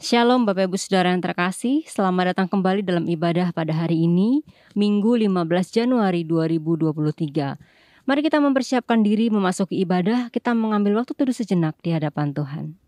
Shalom Bapak Ibu Saudara yang terkasih, selamat datang kembali dalam ibadah pada hari ini, Minggu 15 Januari 2023. Mari kita mempersiapkan diri memasuki ibadah, kita mengambil waktu teduh sejenak di hadapan Tuhan.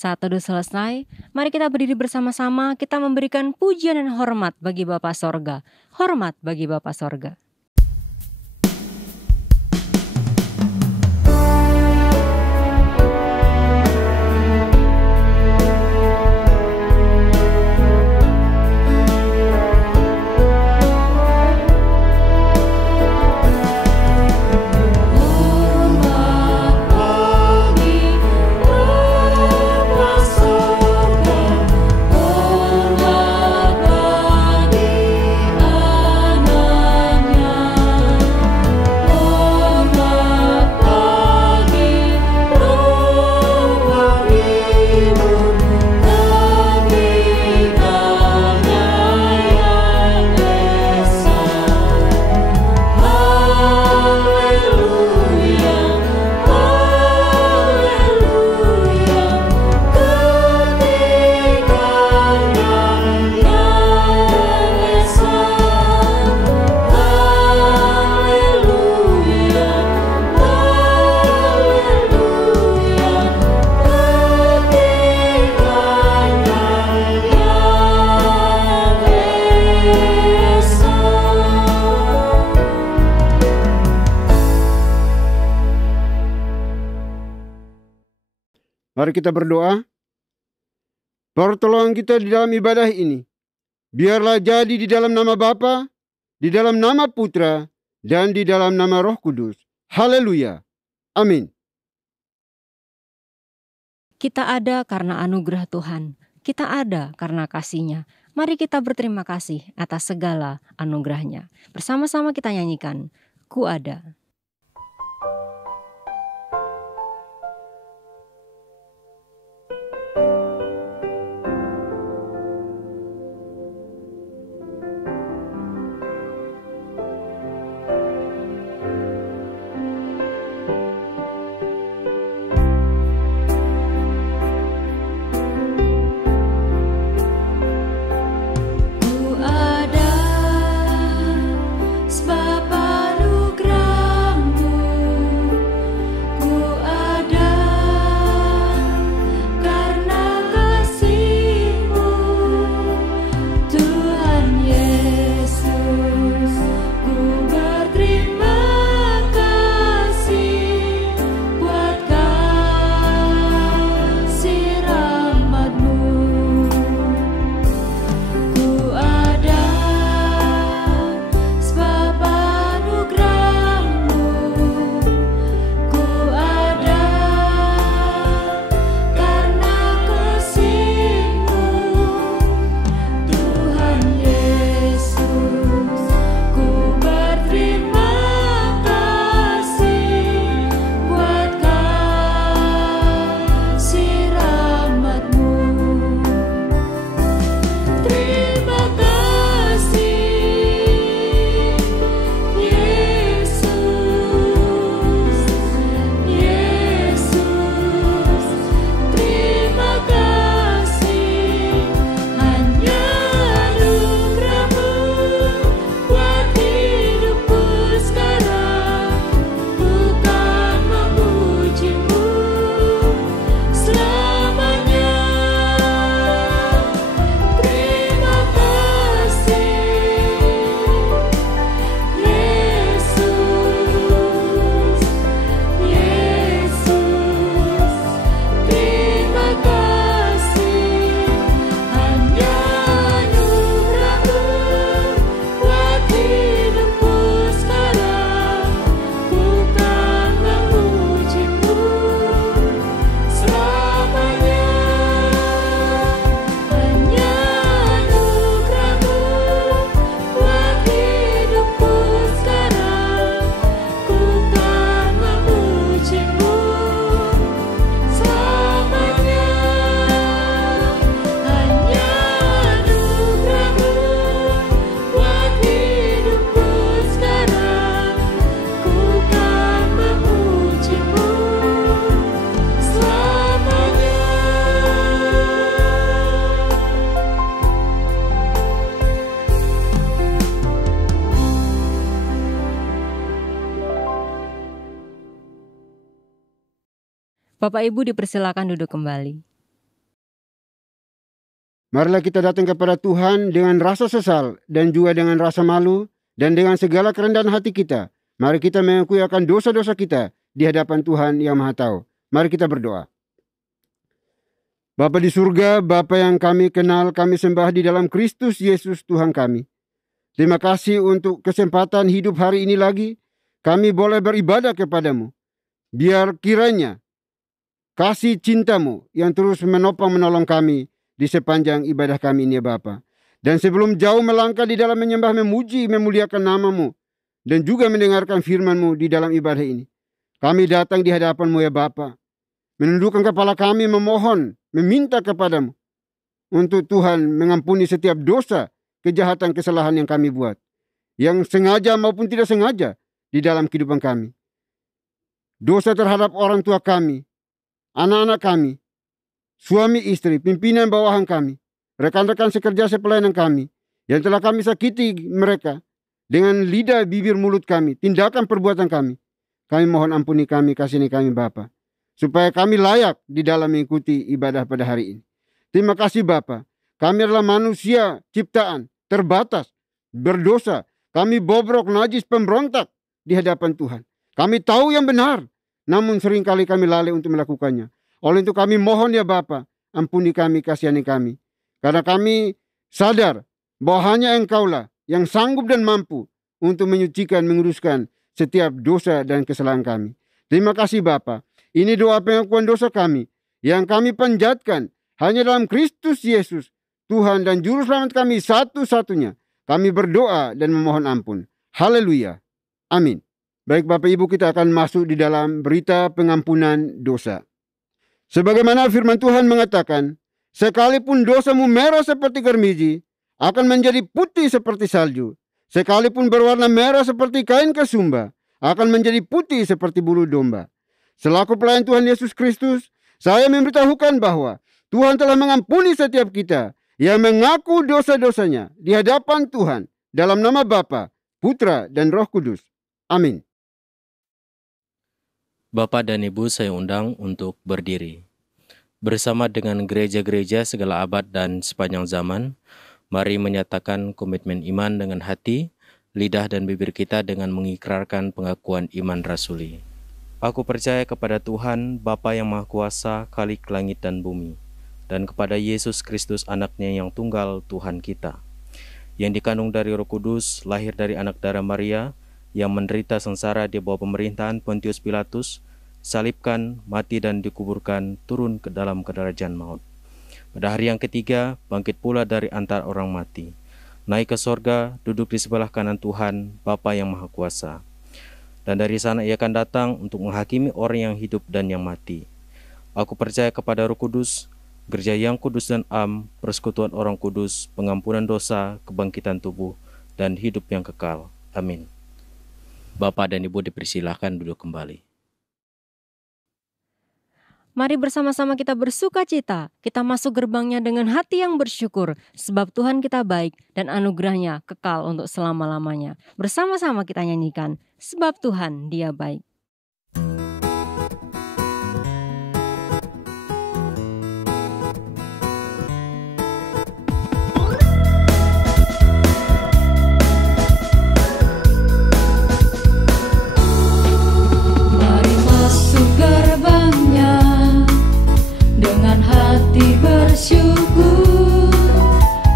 Saat teduh selesai, mari kita berdiri bersama-sama, kita memberikan pujian dan hormat bagi Bapa Sorga. Hormat bagi Bapa Sorga. Mari kita berdoa. Pertolongan kita di dalam ibadah ini, biarlah jadi di dalam nama Bapa, di dalam nama Putra, dan di dalam nama Roh Kudus. Haleluya. Amin. Kita ada karena anugerah Tuhan, kita ada karena kasih-Nya. Mari kita berterima kasih atas segala anugerah-Nya. Bersama-sama kita nyanyikan, Ku Ada. Sebab anugerah Bapak Ibu dipersilakan duduk kembali. Marilah kita datang kepada Tuhan dengan rasa sesal dan juga dengan rasa malu dan dengan segala kerendahan hati kita. Mari kita mengakui akan dosa-dosa kita di hadapan Tuhan yang Maha Tahu. Mari kita berdoa. Bapa di surga, Bapa yang kami kenal, kami sembah di dalam Kristus Yesus Tuhan kami. Terima kasih untuk kesempatan hidup hari ini lagi. Kami boleh beribadah kepadamu. Biar kiranya kasih cintamu yang terus menopang menolong kami di sepanjang ibadah kami ini ya Bapa. Dan sebelum jauh melangkah di dalam menyembah, memuji, memuliakan namamu, dan juga mendengarkan firman-Mu di dalam ibadah ini, kami datang di hadapan-Mu ya Bapa, menundukkan kepala kami, memohon, meminta kepadamu untuk Tuhan mengampuni setiap dosa, kejahatan, kesalahan yang kami buat, yang sengaja maupun tidak sengaja di dalam kehidupan kami. Dosa terhadap orang tua kami, anak-anak kami, suami istri, pimpinan bawahan kami, rekan-rekan sekerja sepelayanan kami, yang telah kami sakiti mereka dengan lidah, bibir, mulut kami, tindakan, perbuatan kami. Kami mohon ampuni kami, kasihani kami Bapa, supaya kami layak di dalam mengikuti ibadah pada hari ini. Terima kasih Bapa. Kami adalah manusia ciptaan, terbatas, berdosa. Kami bobrok, najis, pemberontak di hadapan Tuhan. Kami tahu yang benar, namun seringkali kami lalai untuk melakukannya. Oleh itu kami mohon ya Bapa, ampuni kami, kasihani kami. Karena kami sadar bahwa hanya Engkaulah yang sanggup dan mampu untuk menyucikan, menguruskan setiap dosa dan kesalahan kami. Terima kasih Bapa. Ini doa pengakuan dosa kami yang kami panjatkan hanya dalam Kristus Yesus, Tuhan dan Juru Selamat kami satu-satunya. Kami berdoa dan memohon ampun. Haleluya. Amin. Baik Bapak Ibu, kita akan masuk di dalam berita pengampunan dosa. Sebagaimana firman Tuhan mengatakan, sekalipun dosamu merah seperti germiji, akan menjadi putih seperti salju. Sekalipun berwarna merah seperti kain kasumba, akan menjadi putih seperti bulu domba. Selaku pelayan Tuhan Yesus Kristus, saya memberitahukan bahwa Tuhan telah mengampuni setiap kita yang mengaku dosa-dosanya di hadapan Tuhan dalam nama Bapa, Putra, dan Roh Kudus. Amin. Bapak dan Ibu saya undang untuk berdiri. Bersama dengan gereja-gereja segala abad dan sepanjang zaman, mari menyatakan komitmen iman dengan hati, lidah dan bibir kita dengan mengikrarkan pengakuan iman rasuli. Aku percaya kepada Tuhan, Bapa yang Maha Kuasa, Khalik langit dan bumi, dan kepada Yesus Kristus anaknya yang tunggal Tuhan kita, yang dikandung dari Roh Kudus, lahir dari anak darah Maria, yang menderita sengsara di bawah pemerintahan Pontius Pilatus, salibkan, mati dan dikuburkan, turun ke dalam kedarajan maut. Pada hari yang ketiga, bangkit pula dari antara orang mati, naik ke sorga, duduk di sebelah kanan Tuhan, Bapa yang Maha Kuasa. Dan dari sana ia akan datang untuk menghakimi orang yang hidup dan yang mati. Aku percaya kepada Roh Kudus, gereja yang kudus dan am, persekutuan orang kudus, pengampunan dosa, kebangkitan tubuh, dan hidup yang kekal. Amin. Bapak dan Ibu dipersilahkan duduk kembali. Mari bersama-sama kita bersuka cita. Kita masuk gerbangnya dengan hati yang bersyukur, sebab Tuhan kita baik dan anugerahnya kekal untuk selama-lamanya. Bersama-sama kita nyanyikan, sebab Tuhan Dia baik. Bersyukur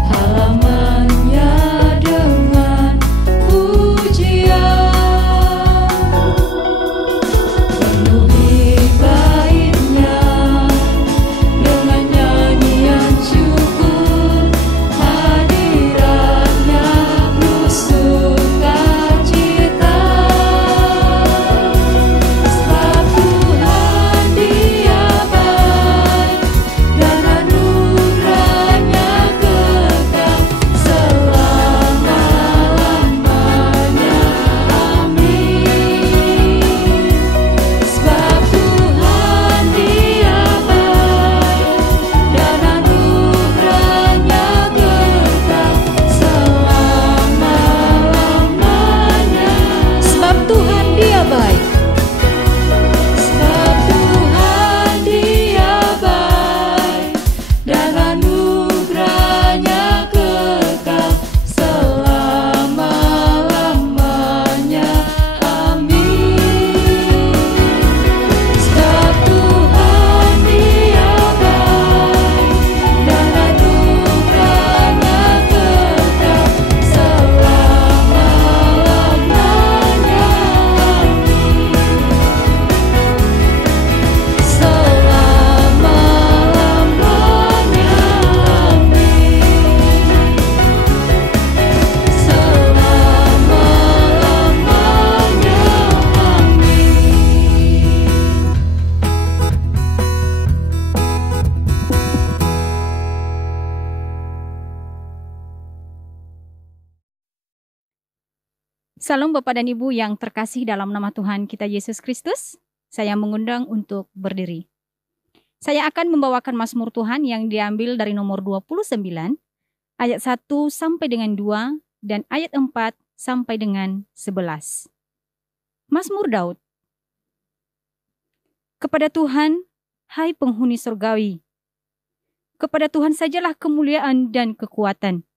halamannya dengan pujian. Salam Bapak dan Ibu yang terkasih dalam nama Tuhan kita Yesus Kristus. Saya mengundang untuk berdiri. Saya akan membawakan Mazmur Tuhan yang diambil dari nomor 29, ayat 1 sampai dengan 2, dan ayat 4 sampai dengan 11. Mazmur Daud. Kepada Tuhan, hai penghuni surgawi, kepada Tuhan sajalah kemuliaan dan kekuatan.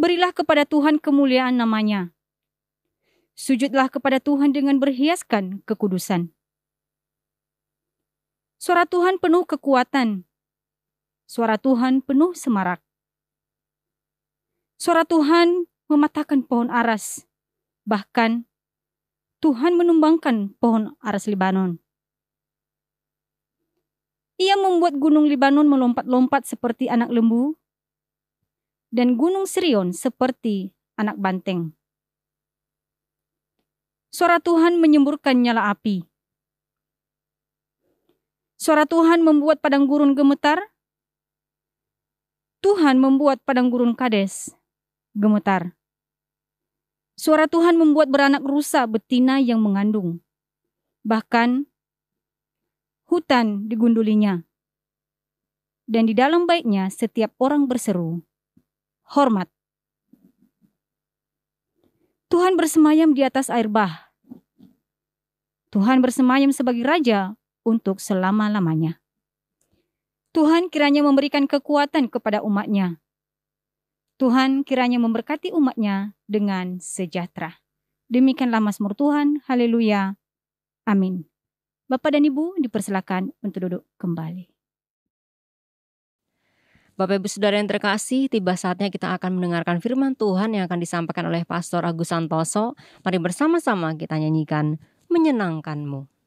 Berilah kepada Tuhan kemuliaan namanya. Sujudlah kepada Tuhan dengan berhiaskan kekudusan. Suara Tuhan penuh kekuatan. Suara Tuhan penuh semarak. Suara Tuhan mematahkan pohon aras. Bahkan Tuhan menumbangkan pohon aras Libanon. Ia membuat gunung Libanon melompat-lompat seperti anak lembu, dan gunung Sirion seperti anak banteng. Suara Tuhan menyemburkan nyala api. Suara Tuhan membuat padang gurun gemetar. Tuhan membuat padang gurun Kades gemetar. Suara Tuhan membuat beranak rusa betina yang mengandung. Bahkan hutan digundulinya. Dan di dalam baitnya setiap orang berseru, hormat. Tuhan bersemayam di atas air bah. Tuhan bersemayam sebagai raja untuk selama-lamanya. Tuhan kiranya memberikan kekuatan kepada umat-Nya. Tuhan kiranya memberkati umat-Nya dengan sejahtera. Demikianlah Mazmur Tuhan. Haleluya. Amin. Bapak dan Ibu dipersilakan untuk duduk kembali. Bapak Ibu Saudara yang terkasih, tiba saatnya kita akan mendengarkan firman Tuhan yang akan disampaikan oleh Pastor Agus Santoso. Mari bersama-sama kita nyanyikan Menyenangkan-Mu.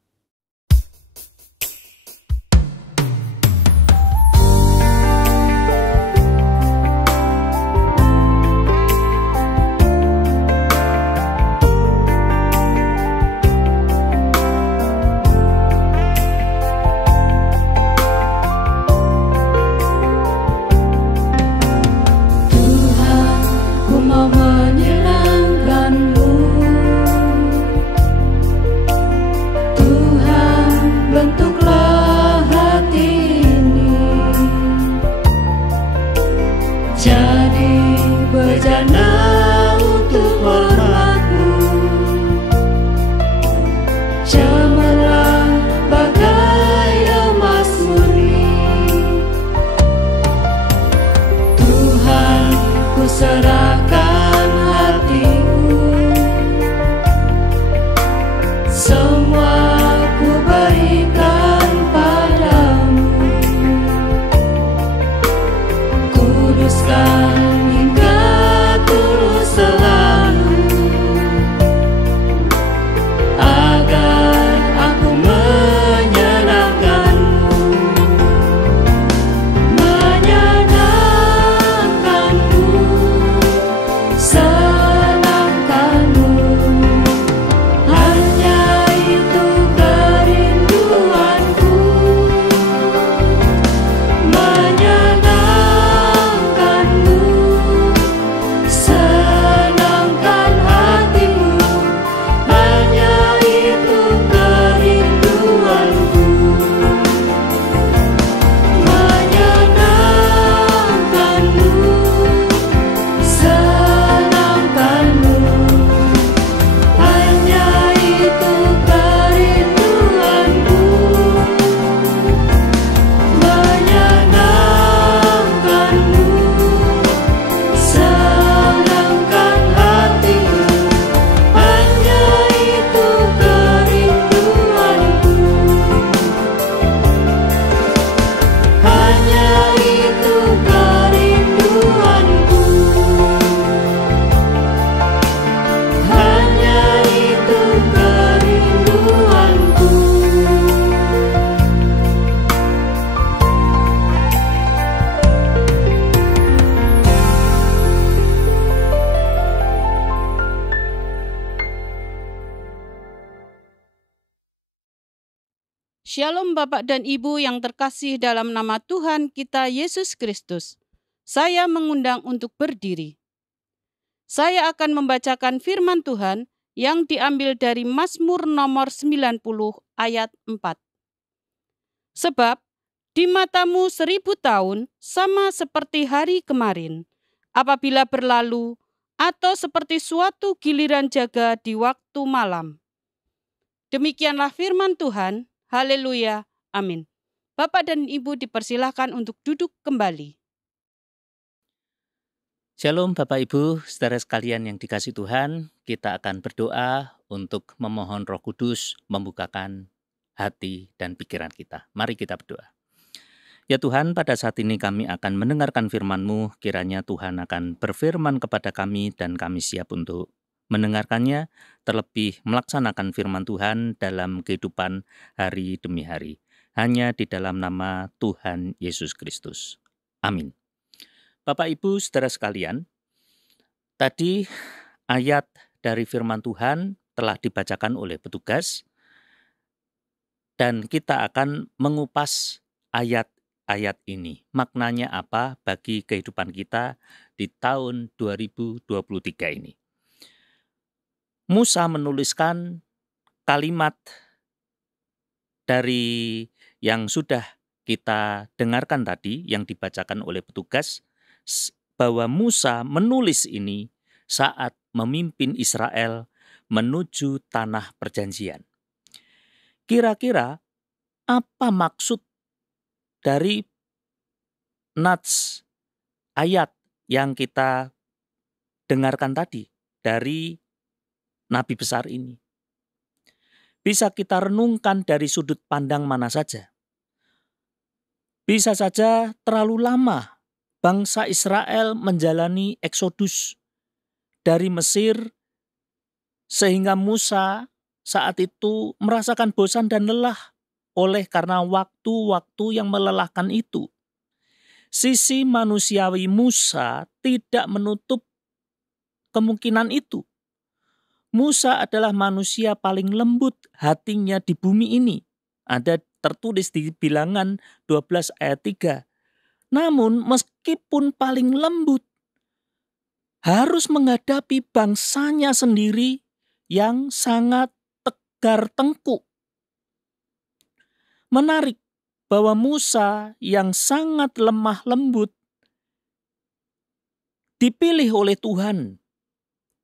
Shalom Bapak dan Ibu yang terkasih dalam nama Tuhan kita Yesus Kristus. Saya mengundang untuk berdiri. Saya akan membacakan firman Tuhan yang diambil dari Mazmur nomor 90 ayat 4. Sebab di matamu 1000 tahun sama seperti hari kemarin, apabila berlalu, atau seperti suatu giliran jaga di waktu malam. Demikianlah firman Tuhan. Haleluya. Amin. Bapak dan Ibu dipersilahkan untuk duduk kembali. Shalom Bapak Ibu, saudara sekalian yang dikasihi Tuhan, kita akan berdoa untuk memohon Roh Kudus membukakan hati dan pikiran kita. Mari kita berdoa. Ya Tuhan, pada saat ini kami akan mendengarkan firman-Mu, kiranya Tuhan akan berfirman kepada kami dan kami siap untuk mendengarkannya, terlebih melaksanakan firman Tuhan dalam kehidupan hari demi hari. Hanya di dalam nama Tuhan Yesus Kristus. Amin. Bapak Ibu saudara sekalian, tadi ayat dari firman Tuhan telah dibacakan oleh petugas dan kita akan mengupas ayat ini. Maknanya apa bagi kehidupan kita di tahun 2023 ini. Musa menuliskan kalimat dari yang sudah kita dengarkan tadi, yang dibacakan oleh petugas, bahwa Musa menulis ini saat memimpin Israel menuju tanah perjanjian. Kira-kira apa maksud dari nats ayat yang kita dengarkan tadi dari Nabi besar ini? Bisa kita renungkan dari sudut pandang mana saja. Bisa saja terlalu lama bangsa Israel menjalani eksodus dari Mesir sehingga Musa saat itu merasakan bosan dan lelah oleh karena waktu-waktu yang melelahkan itu. Sisi manusiawi Musa tidak menutup kemungkinan itu. Musa adalah manusia paling lembut hatinya di bumi ini. Ada tertulis di Bilangan 12 ayat 3. Namun meskipun paling lembut, harus menghadapi bangsanya sendiri yang sangat tegar tengkuk. Menarik bahwa Musa yang sangat lemah lembut dipilih oleh Tuhan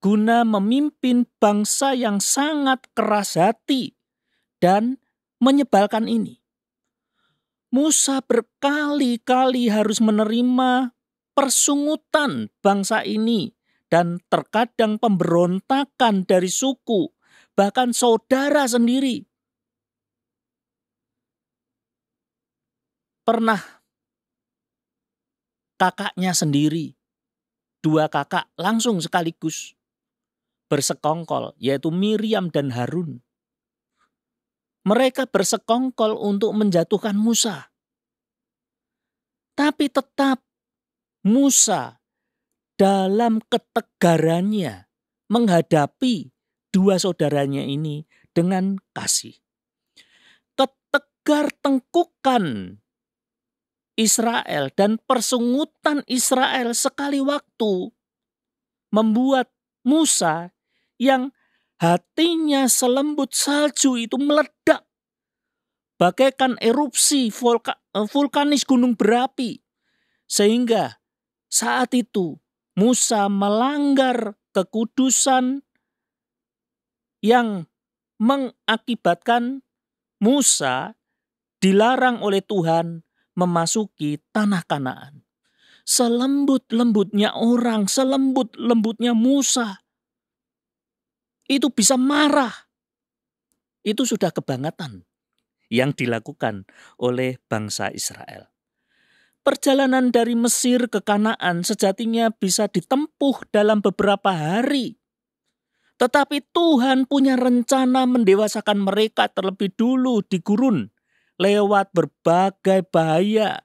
guna memimpin bangsa yang sangat keras hati dan menyebalkan ini. Musa berkali-kali harus menerima persungutan bangsa ini dan terkadang pemberontakan dari suku, bahkan saudara sendiri. Pernah kakaknya sendiri, 2 kakak langsung sekaligus bersekongkol, yaitu Miriam dan Harun. Mereka bersekongkol untuk menjatuhkan Musa. Tapi tetap Musa dalam ketegarannya menghadapi 2 saudaranya ini dengan kasih. Ketegar tengkukan Israel dan persungutan Israel sekali waktu membuat Musa yang hatinya selembut salju itu meledak bagaikan erupsi vulkanis gunung berapi, sehingga saat itu Musa melanggar kekudusan yang mengakibatkan Musa dilarang oleh Tuhan memasuki tanah Kanaan. Selembut-lembutnya orang, selembut-lembutnya Musa, itu bisa marah. Itu sudah kebangetan yang dilakukan oleh bangsa Israel. Perjalanan dari Mesir ke Kanaan sejatinya bisa ditempuh dalam beberapa hari. Tetapi Tuhan punya rencana mendewasakan mereka terlebih dulu di gurun lewat berbagai bahaya,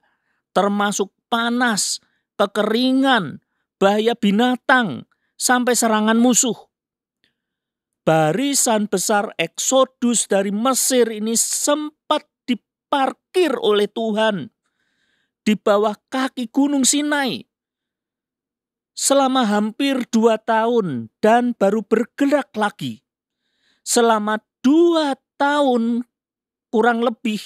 termasuk panas, kekeringan, bahaya binatang, sampai serangan musuh. Barisan besar eksodus dari Mesir ini sempat diparkir oleh Tuhan di bawah kaki Gunung Sinai. selama hampir 2 tahun dan baru bergerak lagi. Selama 2 tahun kurang lebih,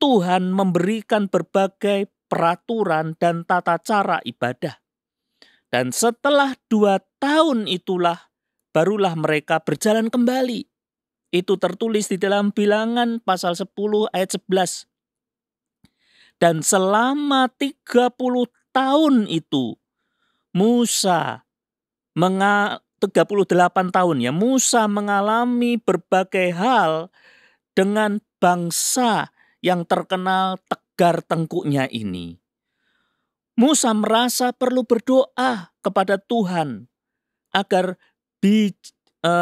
Tuhan memberikan berbagai peraturan dan tata cara ibadah. Dan setelah 2 tahun itulah, barulah mereka berjalan kembali. Itu tertulis di dalam Bilangan pasal 10 ayat 11. Dan selama 30 tahun itu, Musa 38 tahun ya, Musa mengalami berbagai hal dengan bangsa yang terkenal tegar tengkuknya ini. Musa merasa perlu berdoa kepada Tuhan agar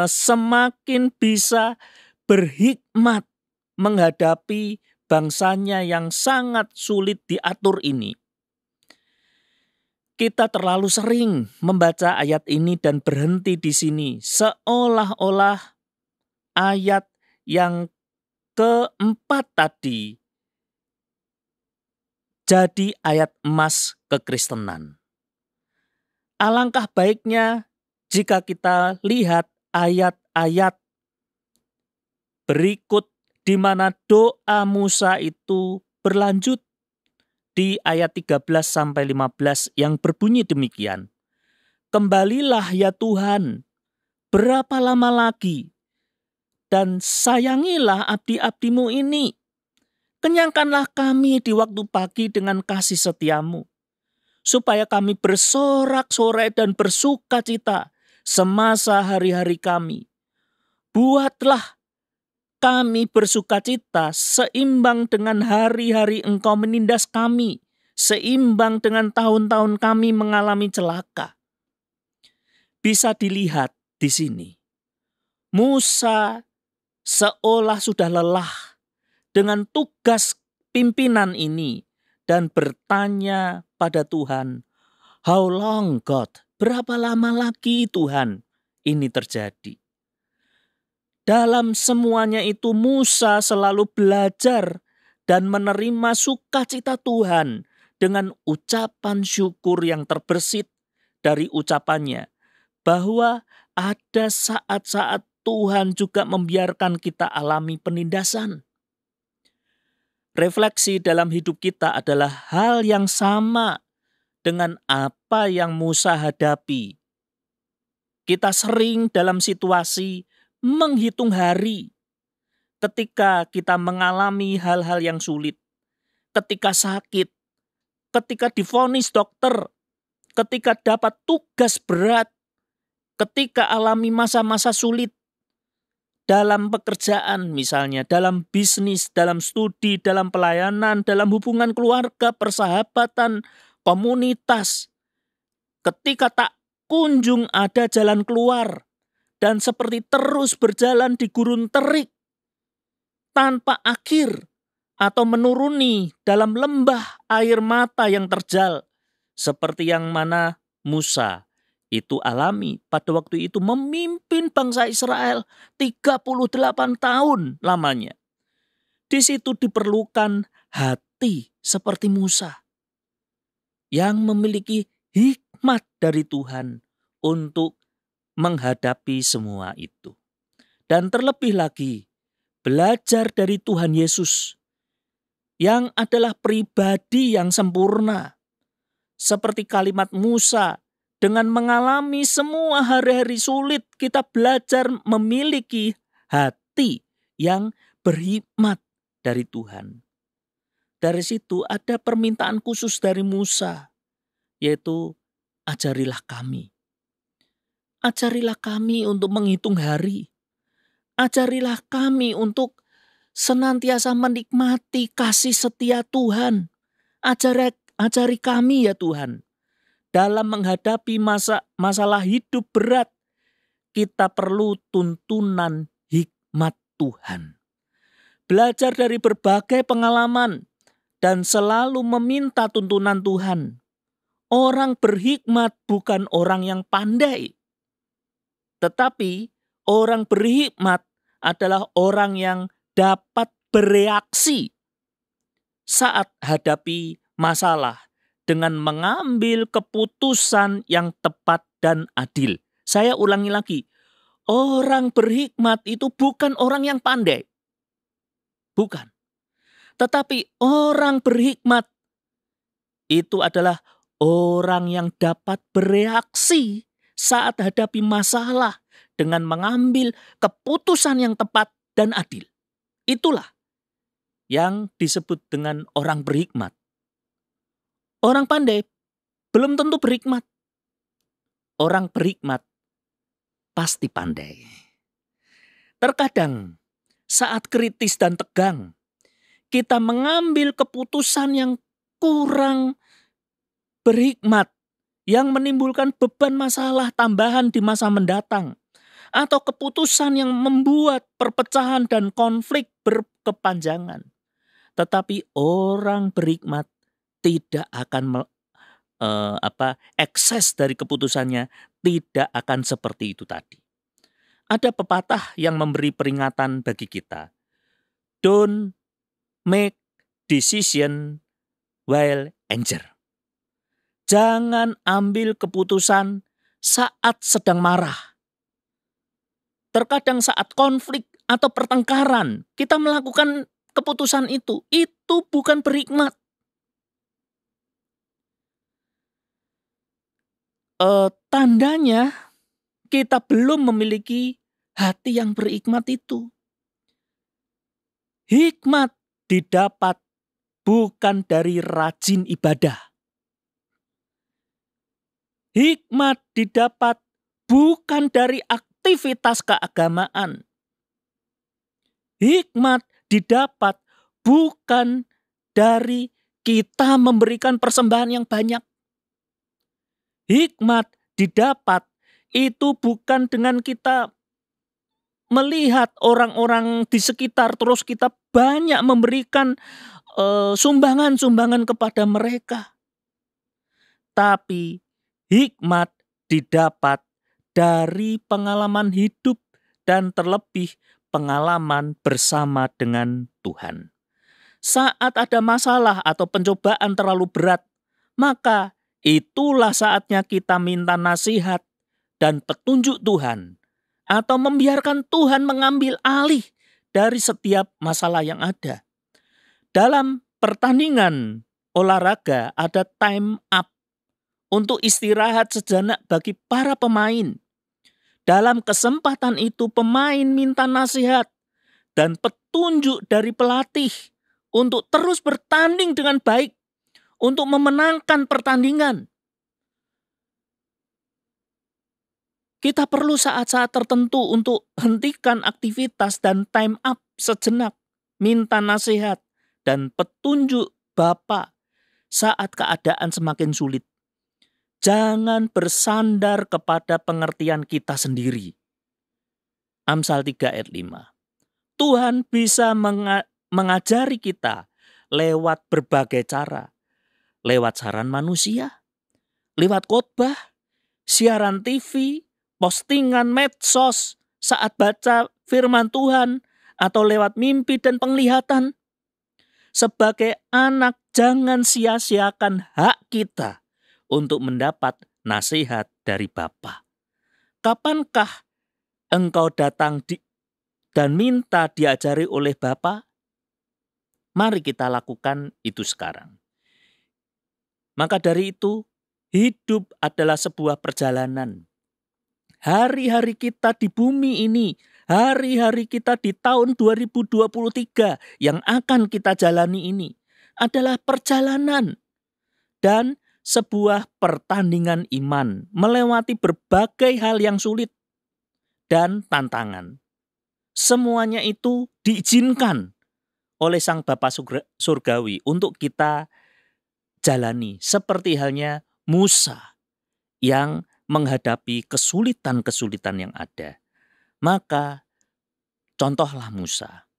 semakin bisa berhikmat menghadapi bangsanya yang sangat sulit diatur ini. Kita terlalu sering membaca ayat ini dan berhenti di sini, seolah-olah ayat yang keempat tadi jadi ayat emas kekristenan. Alangkah baiknya jika kita lihat ayat-ayat berikut di mana doa Musa itu berlanjut di ayat 13-15 yang berbunyi demikian. Kembalilah ya Tuhan, berapa lama lagi? Dan sayangilah abdi-abdimu ini. Kenyangkanlah kami di waktu pagi dengan kasih setiamu, supaya kami bersorak-sorai dan bersuka cita semasa hari-hari kami. Buatlah kami bersuka cita seimbang dengan hari-hari Engkau menindas kami, seimbang dengan tahun-tahun kami mengalami celaka. Bisa dilihat di sini, Musa seolah sudah lelah dengan tugas pimpinan ini dan bertanya pada Tuhan, "How long God? Berapa lama lagi Tuhan ini terjadi?" Dalam semuanya itu Musa selalu belajar dan menerima sukacita Tuhan dengan ucapan syukur yang terbersit dari ucapannya, bahwa ada saat-saat Tuhan juga membiarkan kita alami penindasan. Refleksi dalam hidup kita adalah hal yang sama dengan apa yang Musa hadapi. Kita sering dalam situasi menghitung hari ketika kita mengalami hal-hal yang sulit, ketika sakit, ketika divonis dokter, ketika dapat tugas berat, ketika alami masa-masa sulit dalam pekerjaan misalnya, dalam bisnis, dalam studi, dalam pelayanan, dalam hubungan keluarga, persahabatan, komunitas, ketika tak kunjung ada jalan keluar, dan seperti terus berjalan di gurun terik tanpa akhir atau menuruni dalam lembah air mata yang terjal seperti yang mana Musa itu alami pada waktu itu memimpin bangsa Israel 38 tahun lamanya. Di situ diperlukan hati seperti Musa yang memiliki hikmat dari Tuhan untuk menghadapi semua itu. Dan terlebih lagi, belajar dari Tuhan Yesus yang adalah pribadi yang sempurna. Seperti kalimat Musa, dengan mengalami semua hari-hari sulit, kita belajar memiliki hati yang berhikmat dari Tuhan. Dari situ ada permintaan khusus dari Musa, yaitu ajarilah kami. Ajarilah kami untuk menghitung hari. Ajarilah kami untuk senantiasa menikmati kasih setia Tuhan. Ajari kami ya Tuhan. Dalam menghadapi masalah hidup berat, kita perlu tuntunan hikmat Tuhan. Belajar dari berbagai pengalaman dan selalu meminta tuntunan Tuhan. Orang berhikmat bukan orang yang pandai. Tetapi orang berhikmat adalah orang yang dapat bereaksi saat hadapi masalah dengan mengambil keputusan yang tepat dan adil. Saya ulangi lagi, orang berhikmat itu bukan orang yang pandai. Bukan. Tetapi orang berhikmat itu adalah orang yang dapat bereaksi saat hadapi masalah dengan mengambil keputusan yang tepat dan adil. Itulah yang disebut dengan orang berhikmat. Orang pandai belum tentu berhikmat. Orang berhikmat pasti pandai. Terkadang saat kritis dan tegang, kita mengambil keputusan yang kurang berhikmat, yang menimbulkan beban masalah tambahan di masa mendatang, atau keputusan yang membuat perpecahan dan konflik berkepanjangan. Tetapi orang berhikmat tidak akan ekses dari keputusannya, tidak akan seperti itu tadi. Ada pepatah yang memberi peringatan bagi kita. Don't make decision while anger. Jangan ambil keputusan saat sedang marah. Terkadang saat konflik atau pertengkaran, kita melakukan keputusan itu bukan berhikmat. Tandanya kita belum memiliki hati yang berhikmat itu. Hikmat didapat bukan dari rajin ibadah. Hikmat didapat bukan dari aktivitas keagamaan. Hikmat didapat bukan dari kita memberikan persembahan yang banyak. Hikmat didapat itu bukan dengan kita melihat orang-orang di sekitar terus kita banyak memberikan sumbangan-sumbangan kepada mereka. Tapi hikmat didapat dari pengalaman hidup dan terlebih pengalaman bersama dengan Tuhan. Saat ada masalah atau pencobaan terlalu berat, maka itulah saatnya kita minta nasihat dan petunjuk Tuhan, atau membiarkan Tuhan mengambil alih dari setiap masalah yang ada. Dalam pertandingan olahraga ada time up untuk istirahat sejenak bagi para pemain. Dalam kesempatan itu pemain minta nasihat dan petunjuk dari pelatih untuk terus bertanding dengan baik, untuk memenangkan pertandingan. Kita perlu saat-saat tertentu untuk hentikan aktivitas dan time up sejenak, minta nasihat dan petunjuk Bapa saat keadaan semakin sulit. Jangan bersandar kepada pengertian kita sendiri. Amsal 3 ayat 5. Tuhan bisa mengajari kita lewat berbagai cara. Lewat saran manusia, lewat khotbah, siaran TV, postingan medsos, saat baca firman Tuhan, atau lewat mimpi dan penglihatan. Sebagai anak, jangan sia-siakan hak kita untuk mendapat nasihat dari Bapa. Kapankah engkau datang dan minta diajari oleh Bapa? Mari kita lakukan itu sekarang. Maka dari itu, hidup adalah sebuah perjalanan. Hari-hari kita di bumi ini, hari-hari kita di tahun 2023 yang akan kita jalani ini adalah perjalanan dan sebuah pertandingan iman melewati berbagai hal yang sulit dan tantangan. Semuanya itu diizinkan oleh Sang Bapa Surgawi untuk kita jalani, seperti halnya Musa yang menghadapi kesulitan-kesulitan yang ada. Maka contohlah Musa.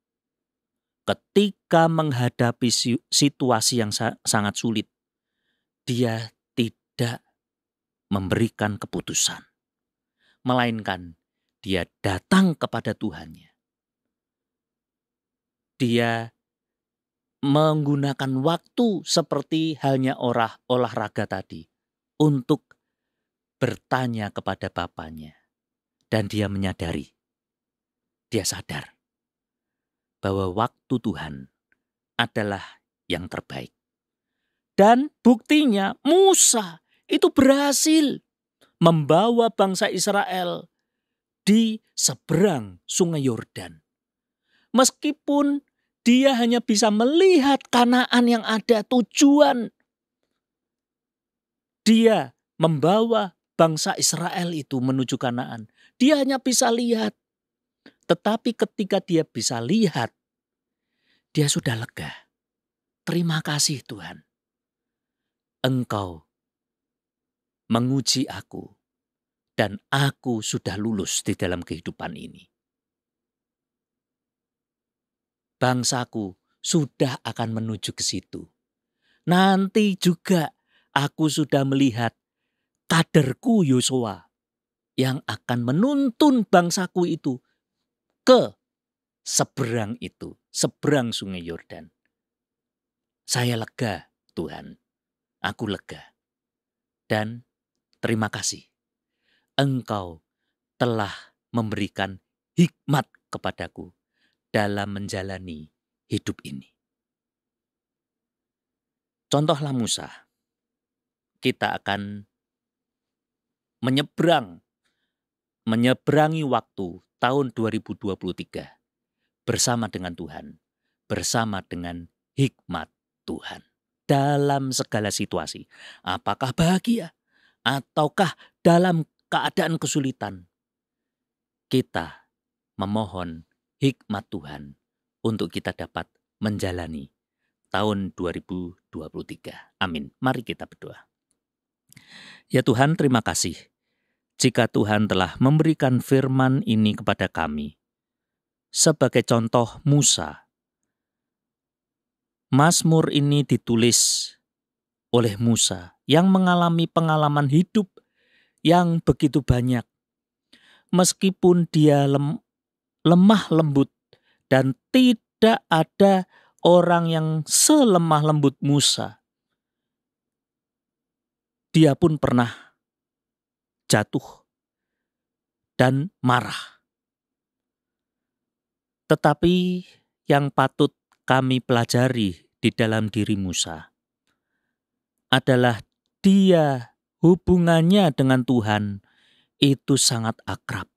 Ketika menghadapi situasi yang sangat sulit, dia tidak memberikan keputusan, melainkan dia datang kepada Tuhannya. Dia menggunakan waktu seperti halnya olahraga tadi untuk bertanya kepada bapaknya. Dan dia menyadari, dia sadar bahwa waktu Tuhan adalah yang terbaik. Dan buktinya Musa itu berhasil membawa bangsa Israel di seberang Sungai Yordan. Meskipun dia hanya bisa melihat Kanaan yang ada, tujuan dia membawa bangsa Israel itu menuju Kanaan. Dia hanya bisa lihat. Tetapi ketika dia bisa lihat, dia sudah lega. Terima kasih Tuhan. Engkau menguji aku dan aku sudah lulus di dalam kehidupan ini. Bangsaku sudah akan menuju ke situ. Nanti juga aku sudah melihat kaderku Yosua yang akan menuntun bangsaku itu ke seberang itu, seberang Sungai Yordan. Saya lega Tuhan, aku lega. Dan terima kasih, Engkau telah memberikan hikmat kepadaku dalam menjalani hidup ini. Contohlah Musa, kita akan menyeberangi waktu tahun 2023 bersama dengan Tuhan, bersama dengan hikmat Tuhan. Dalam segala situasi, apakah bahagia ataukah dalam keadaan kesulitan, kita memohon hikmat Tuhan untuk kita dapat menjalani tahun 2023. Amin. Mari kita berdoa. Ya Tuhan, terima kasih jika Tuhan telah memberikan firman ini kepada kami. Sebagai contoh Musa, Mazmur ini ditulis oleh Musa yang mengalami pengalaman hidup yang begitu banyak. Meskipun dia lemah lembut dan tidak ada orang yang selemah lembut Musa, dia pun pernah jatuh dan marah. Tetapi yang patut kami pelajari di dalam diri Musa adalah dia hubungannya dengan Tuhan itu sangat akrab.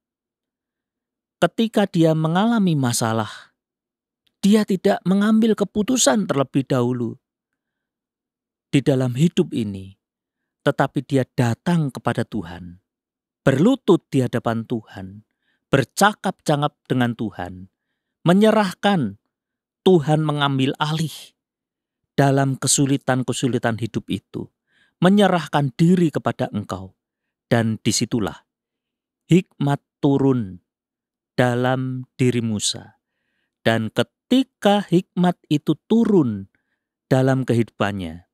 Ketika dia mengalami masalah, dia tidak mengambil keputusan terlebih dahulu di dalam hidup ini, tetapi dia datang kepada Tuhan, berlutut di hadapan Tuhan, bercakap-cakap dengan Tuhan, menyerahkan. Tuhan mengambil alih dalam kesulitan-kesulitan hidup itu, menyerahkan diri kepada Engkau, dan disitulah hikmat turun dalam diri Musa. Dan ketika hikmat itu turun dalam kehidupannya,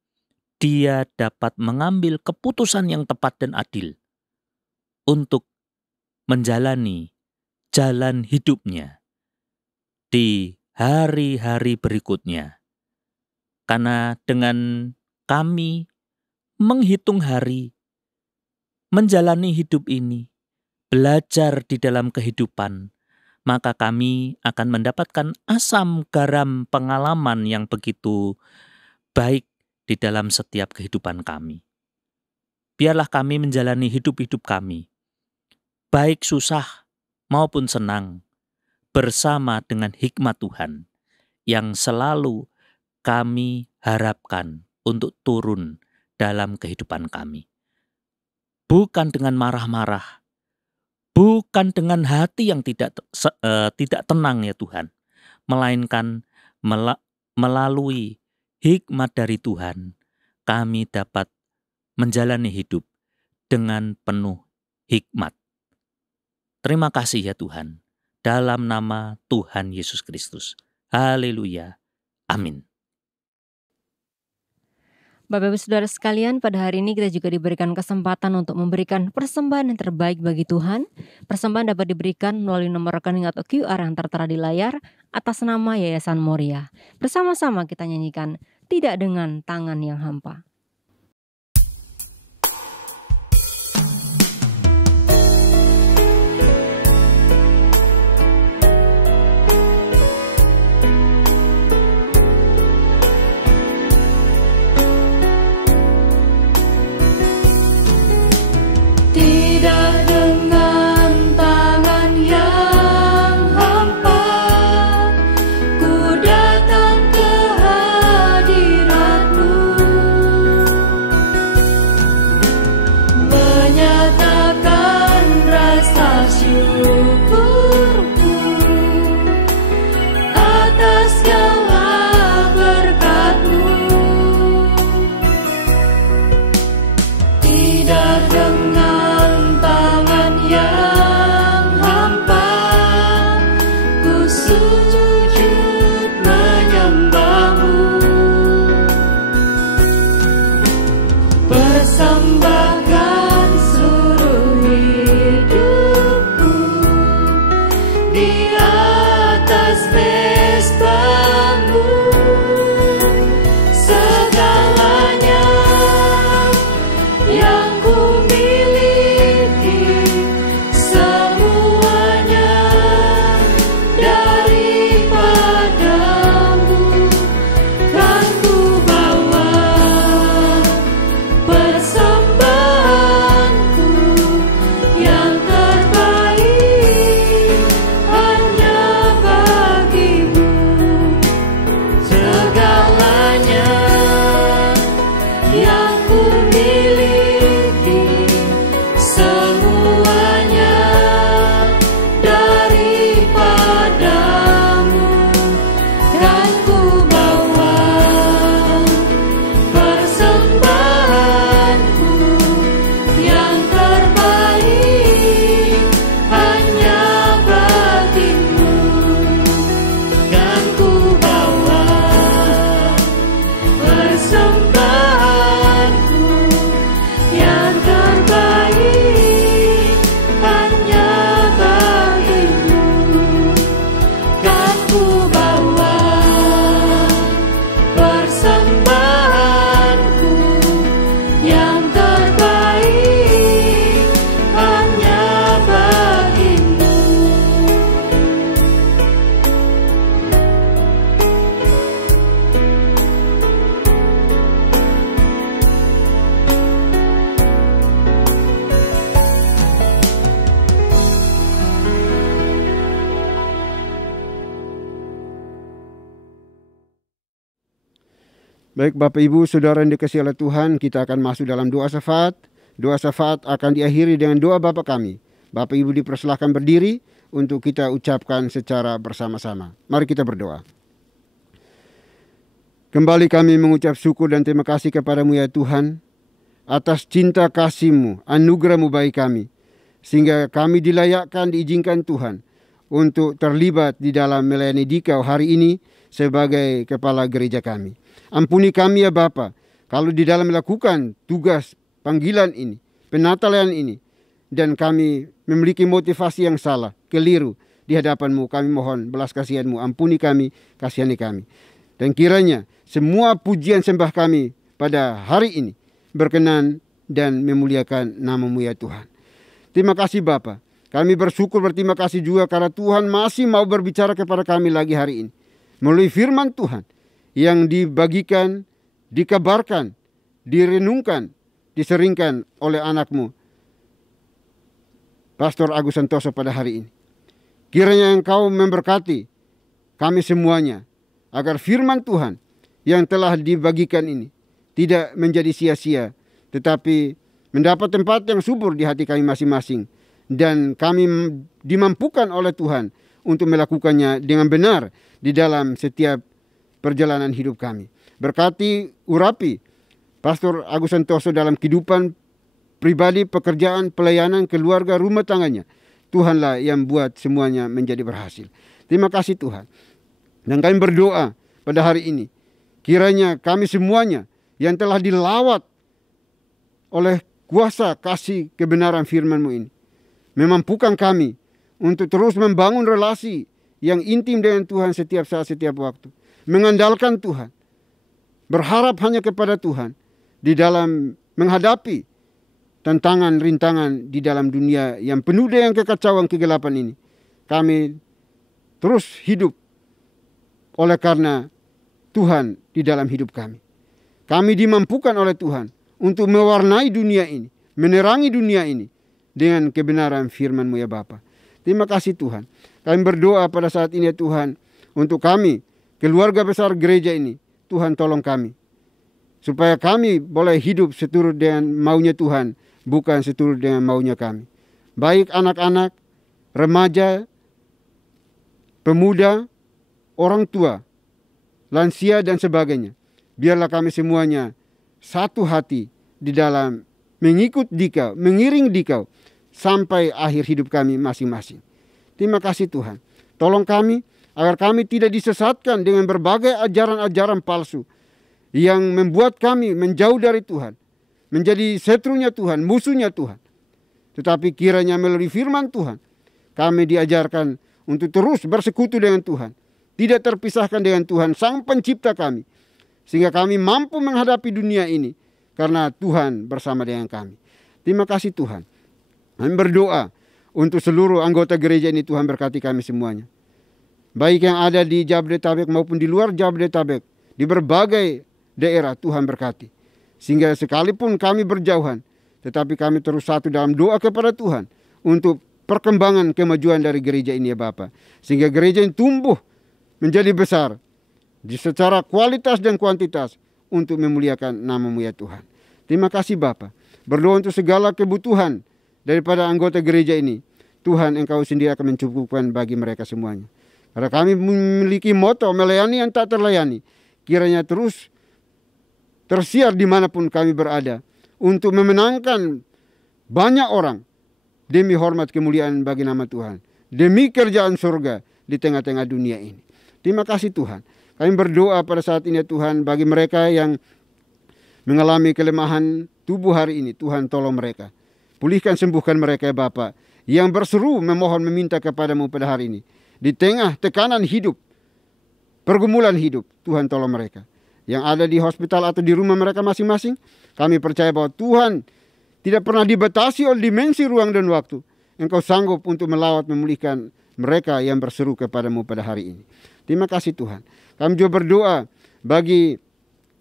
dia dapat mengambil keputusan yang tepat dan adil untuk menjalani jalan hidupnya di hari-hari berikutnya. Karena dengan kami menghitung hari, menjalani hidup ini, belajar di dalam kehidupan, maka kami akan mendapatkan asam garam pengalaman yang begitu baik di dalam setiap kehidupan kami. Biarlah kami menjalani hidup-hidup kami, baik susah maupun senang, bersama dengan hikmat Tuhan yang selalu kami harapkan untuk turun dalam kehidupan kami. Bukan dengan marah-marah, bukan dengan hati yang tidak tenang ya Tuhan, melainkan melalui hikmat dari Tuhan kami dapat menjalani hidup dengan penuh hikmat. Terima kasih ya Tuhan. Dalam nama Tuhan Yesus Kristus. Haleluya. Amin. Bapak Ibu Saudara sekalian, pada hari ini kita juga diberikan kesempatan untuk memberikan persembahan yang terbaik bagi Tuhan. Persembahan dapat diberikan melalui nomor rekening atau QR yang tertera di layar, atas nama Yayasan Moria. Bersama-sama kita nyanyikan Tidak Dengan Tangan Yang Hampa. Baik Bapak Ibu Saudara yang dikasihi oleh Tuhan, kita akan masuk dalam doa syafaat. Doa syafaat akan diakhiri dengan doa Bapa kami. Bapak Ibu dipersilahkan berdiri untuk kita ucapkan secara bersama-sama. Mari kita berdoa. Kembali kami mengucap syukur dan terima kasih kepadamu ya Tuhan, atas cinta kasih-Mu, anugerah-Mu bagi kami, sehingga kami dilayakkan, diizinkan Tuhan untuk terlibat di dalam melayani Dikau hari ini sebagai kepala gereja kami. Ampuni kami ya Bapa, kalau di dalam melakukan tugas panggilan ini, penatalan ini, dan kami memiliki motivasi yang salah, keliru di hadapan-Mu, kami mohon belas kasihan-Mu, ampuni kami, kasihani kami. Dan kiranya semua pujian sembah kami pada hari ini berkenan dan memuliakan nama-Mu ya Tuhan. Terima kasih Bapa, kami bersyukur, berterima kasih juga karena Tuhan masih mau berbicara kepada kami lagi hari ini. Melalui firman Tuhan yang dibagikan, dikabarkan, direnungkan, diseringkan oleh anak-Mu, Pastor Agus Santoso pada hari ini. Kiranya Engkau memberkati kami semuanya, agar firman Tuhan yang telah dibagikan ini tidak menjadi sia-sia, tetapi mendapat tempat yang subur di hati kami masing-masing. Dan kami dimampukan oleh Tuhan untuk melakukannya dengan benar di dalam setiap perjalanan hidup kami. Berkati, urapi Pastor Agus Santoso dalam kehidupan pribadi, pekerjaan, pelayanan, keluarga, rumah tangganya. Tuhanlah yang buat semuanya menjadi berhasil. Terima kasih Tuhan. Dan kami berdoa pada hari ini, kiranya kami semuanya yang telah dilawat oleh kuasa kasih kebenaran firman-Mu ini, memampukan kami untuk terus membangun relasi yang intim dengan Tuhan setiap saat, setiap waktu. Mengandalkan Tuhan. Berharap hanya kepada Tuhan di dalam menghadapi tantangan, rintangan di dalam dunia yang penuh dengan kekacauan, kegelapan ini. Kami terus hidup oleh karena Tuhan di dalam hidup kami. Kami dimampukan oleh Tuhan untuk mewarnai dunia ini, menerangi dunia ini dengan kebenaran firman-Mu ya Bapa. Terima kasih Tuhan. Kami berdoa pada saat ini ya Tuhan, untuk kami, keluarga besar gereja ini. Tuhan tolong kami, supaya kami boleh hidup seturut dengan maunya Tuhan, bukan seturut dengan maunya kami. Baik anak-anak, remaja, pemuda, orang tua, lansia dan sebagainya. Biarlah kami semuanya satu hati di dalam mengikut Dikau, mengiring Dikau sampai akhir hidup kami masing-masing. Terima kasih Tuhan. Tolong kami agar kami tidak disesatkan dengan berbagai ajaran-ajaran palsu yang membuat kami menjauh dari Tuhan, menjadi setrunya Tuhan, musuhnya Tuhan. Tetapi kiranya melalui firman Tuhan, kami diajarkan untuk terus bersekutu dengan Tuhan, tidak terpisahkan dengan Tuhan, Sang Pencipta kami, sehingga kami mampu menghadapi dunia ini karena Tuhan bersama dengan kami. Terima kasih Tuhan. Kami berdoa untuk seluruh anggota gereja ini, Tuhan berkati kami semuanya. Baik yang ada di Jabodetabek maupun di luar Jabodetabek, di berbagai daerah, Tuhan berkati. Sehingga sekalipun kami berjauhan, tetapi kami terus satu dalam doa kepada Tuhan untuk perkembangan kemajuan dari gereja ini ya Bapa. Sehingga gereja ini tumbuh menjadi besar secara kualitas dan kuantitas untuk memuliakan nama-Mu ya Tuhan. Terima kasih Bapa. Berdoa untuk segala kebutuhan daripada anggota gereja ini. Tuhan, Engkau sendiri akan mencukupkan bagi mereka semuanya. Karena kami memiliki moto melayani yang tak terlayani. Kiranya terus tersiar dimanapun kami berada, untuk memenangkan banyak orang demi hormat kemuliaan bagi nama Tuhan, demi kerjaan surga di tengah-tengah dunia ini. Terima kasih Tuhan. Kami berdoa pada saat ini Tuhan, bagi mereka yang mengalami kelemahan tubuh hari ini, Tuhan tolong mereka. Pulihkan, sembuhkan mereka ya Bapa, yang berseru memohon meminta kepadamu pada hari ini. Di tengah tekanan hidup, pergumulan hidup, Tuhan tolong mereka. Yang ada di hospital atau di rumah mereka masing-masing, kami percaya bahwa Tuhan tidak pernah dibatasi oleh dimensi ruang dan waktu. Engkau sanggup untuk melawat, memulihkan mereka yang berseru kepadamu pada hari ini. Terima kasih Tuhan. Kami juga berdoa bagi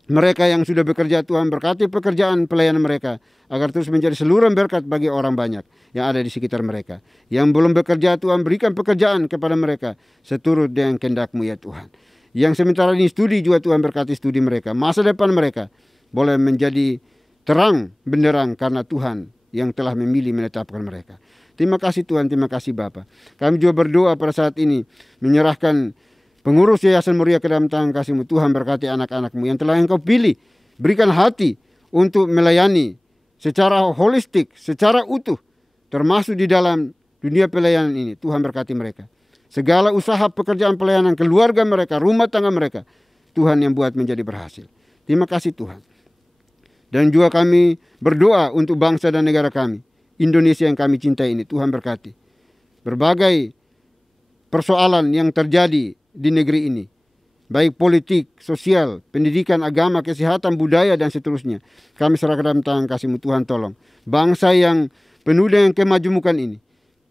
mereka yang sudah bekerja, Tuhan berkati pekerjaan pelayanan mereka, agar terus menjadi seluruh berkat bagi orang banyak yang ada di sekitar mereka. Yang belum bekerja, Tuhan berikan pekerjaan kepada mereka seturut dengan kehendak-Mu ya Tuhan. Yang sementara ini studi juga, Tuhan berkati studi mereka. Masa depan mereka boleh menjadi terang benderang karena Tuhan yang telah memilih menetapkan mereka. Terima kasih Tuhan, terima kasih Bapa. Kami juga berdoa pada saat ini menyerahkan pengurus Yayasan Moria ke dalam tangan kasih-Mu. Tuhan berkati anak-anak-Mu yang telah Engkau pilih. Berikan hati untuk melayani secara holistik, secara utuh, termasuk di dalam dunia pelayanan ini. Tuhan berkati mereka. Segala usaha pekerjaan pelayanan keluarga mereka, rumah tangga mereka, Tuhan yang buat menjadi berhasil. Terima kasih Tuhan. Dan juga kami berdoa untuk bangsa dan negara kami, Indonesia yang kami cintai ini. Tuhan berkati. Berbagai persoalan yang terjadi di negeri ini, baik politik, sosial, pendidikan, agama, kesehatan, budaya, dan seterusnya, kami serahkan dalam tangan kasih-Mu. Tuhan tolong bangsa yang penuh dengan kemajemukan ini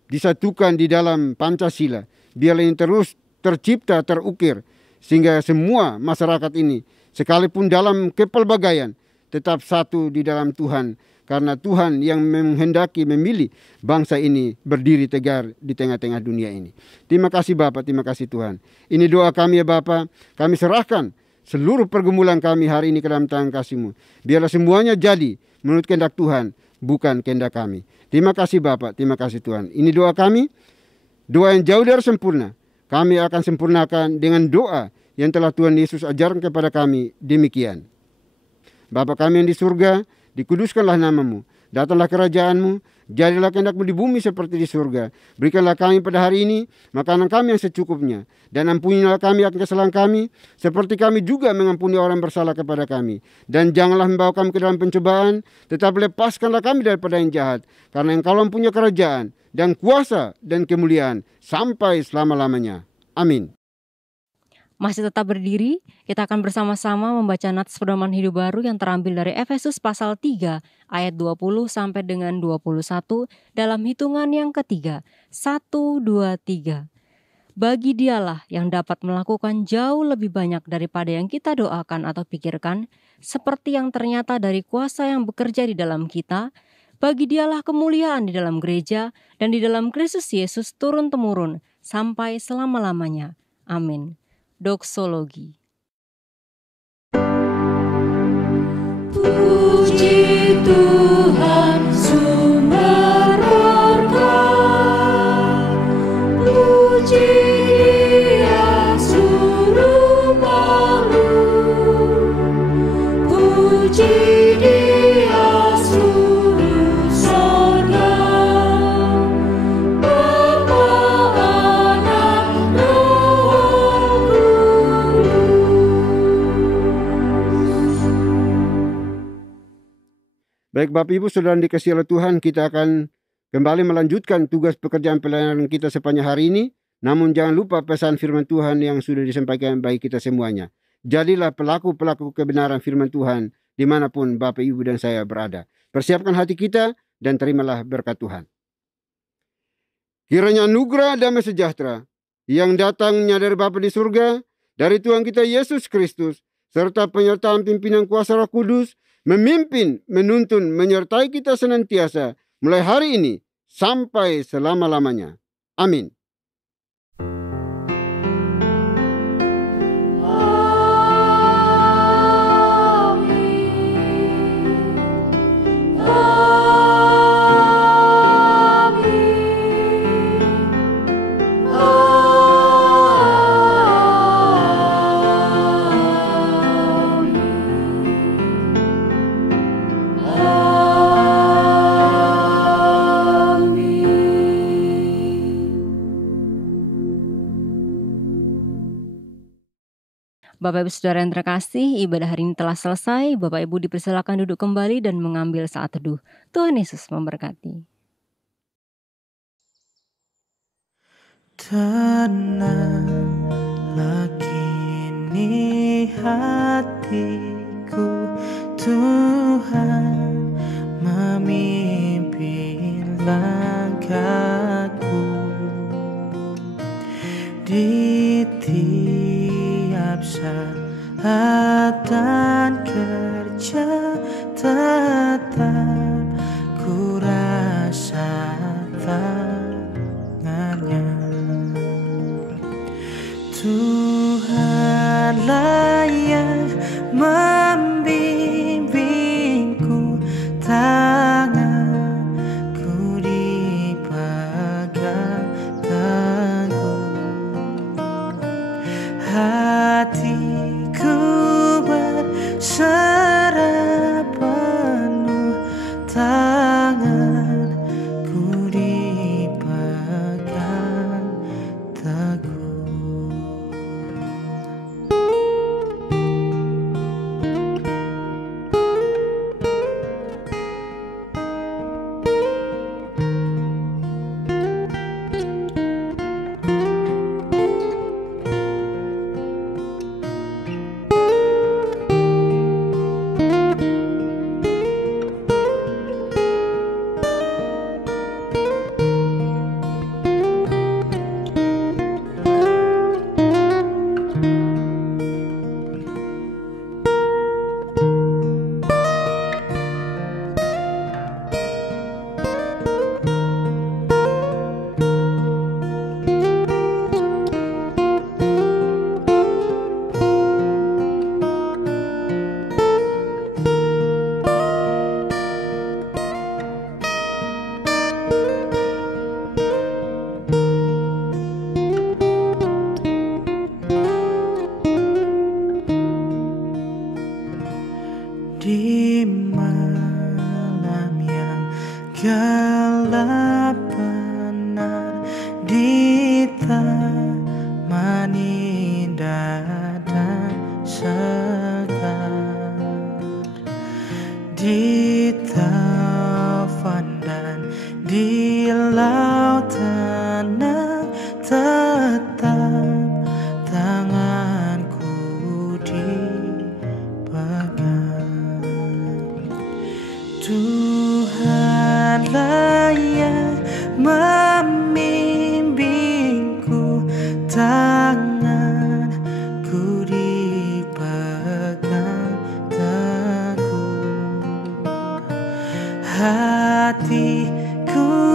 disatukan di dalam Pancasila. Biarlah ini terus tercipta, terukir, sehingga semua masyarakat ini, sekalipun dalam kepelbagaian, tetap satu di dalam Tuhan. Karena Tuhan yang menghendaki, memilih bangsa ini berdiri tegar di tengah-tengah dunia ini. Terima kasih Bapa, terima kasih Tuhan. Ini doa kami ya Bapa. Kami serahkan seluruh pergumulan kami hari ini ke dalam tangan kasih-Mu. Biarlah semuanya jadi menurut kehendak Tuhan, bukan kehendak kami. Terima kasih Bapa, terima kasih Tuhan. Ini doa kami, doa yang jauh dari sempurna. Kami akan sempurnakan dengan doa yang telah Tuhan Yesus ajarkan kepada kami demikian. Bapa kami yang di surga, dikuduskanlah nama-Mu, datanglah kerajaan-Mu, jadilah kehendak-Mu di bumi seperti di surga. Berikanlah kami pada hari ini makanan kami yang secukupnya, dan ampunilah kami akan kesalahan kami, seperti kami juga mengampuni orang bersalah kepada kami. Dan janganlah membawa kami ke dalam pencobaan, tetapi lepaskanlah kami daripada yang jahat, karena Engkau mempunyai kerajaan dan kuasa dan kemuliaan sampai selama-lamanya. Amin. Masih tetap berdiri, kita akan bersama-sama membaca nats pedoman hidup baru yang terambil dari Efesus pasal 3 ayat 20 sampai dengan 21 dalam hitungan yang ketiga. 1, 2, 3. Bagi Dialah yang dapat melakukan jauh lebih banyak daripada yang kita doakan atau pikirkan, seperti yang ternyata dari kuasa yang bekerja di dalam kita. Bagi Dialah kemuliaan di dalam gereja dan di dalam Kristus Yesus turun-temurun sampai selama-lamanya. Amin. Doksologi. Puji Tuhan sumber berkat, puji Dia seluruh makhluk, puji Dia seluruh sorga, Bapa, Anak, Roh Kudus. Baik Bapak Ibu Saudara dikasihi oleh Tuhan, kita akan kembali melanjutkan tugas pekerjaan pelayanan kita sepanjang hari ini. Namun jangan lupa pesan firman Tuhan yang sudah disampaikan bagi kita semuanya. Jadilah pelaku-pelaku kebenaran firman Tuhan dimanapun Bapak Ibu dan saya berada. Persiapkan hati kita dan terimalah berkat Tuhan. Kiranya anugerah damai sejahtera yang datangnya dari Bapa di surga, dari Tuhan kita Yesus Kristus, serta penyertaan pimpinan kuasa Roh Kudus, memimpin, menuntun, menyertai kita senantiasa, mulai hari ini sampai selama-lamanya. Amin. Bapak Ibu Saudara yang terkasih, ibadah hari ini telah selesai. Bapak Ibu dipersilakan duduk kembali dan mengambil saat teduh. Tuhan Yesus memberkati. Tenanglah kini hatiku, Tuhan memimpin langkahku di tiap saat dan kerja, tetap ku rasa tangannya. Tuhanlah yang membimbingku, tanganku dipegang teguh, hatiku berserah penuh, tanganku dipegang teguh. Di malam yang gelap benar, ditemani indah dan segar, di taufan dan di laut tenang, tetap ku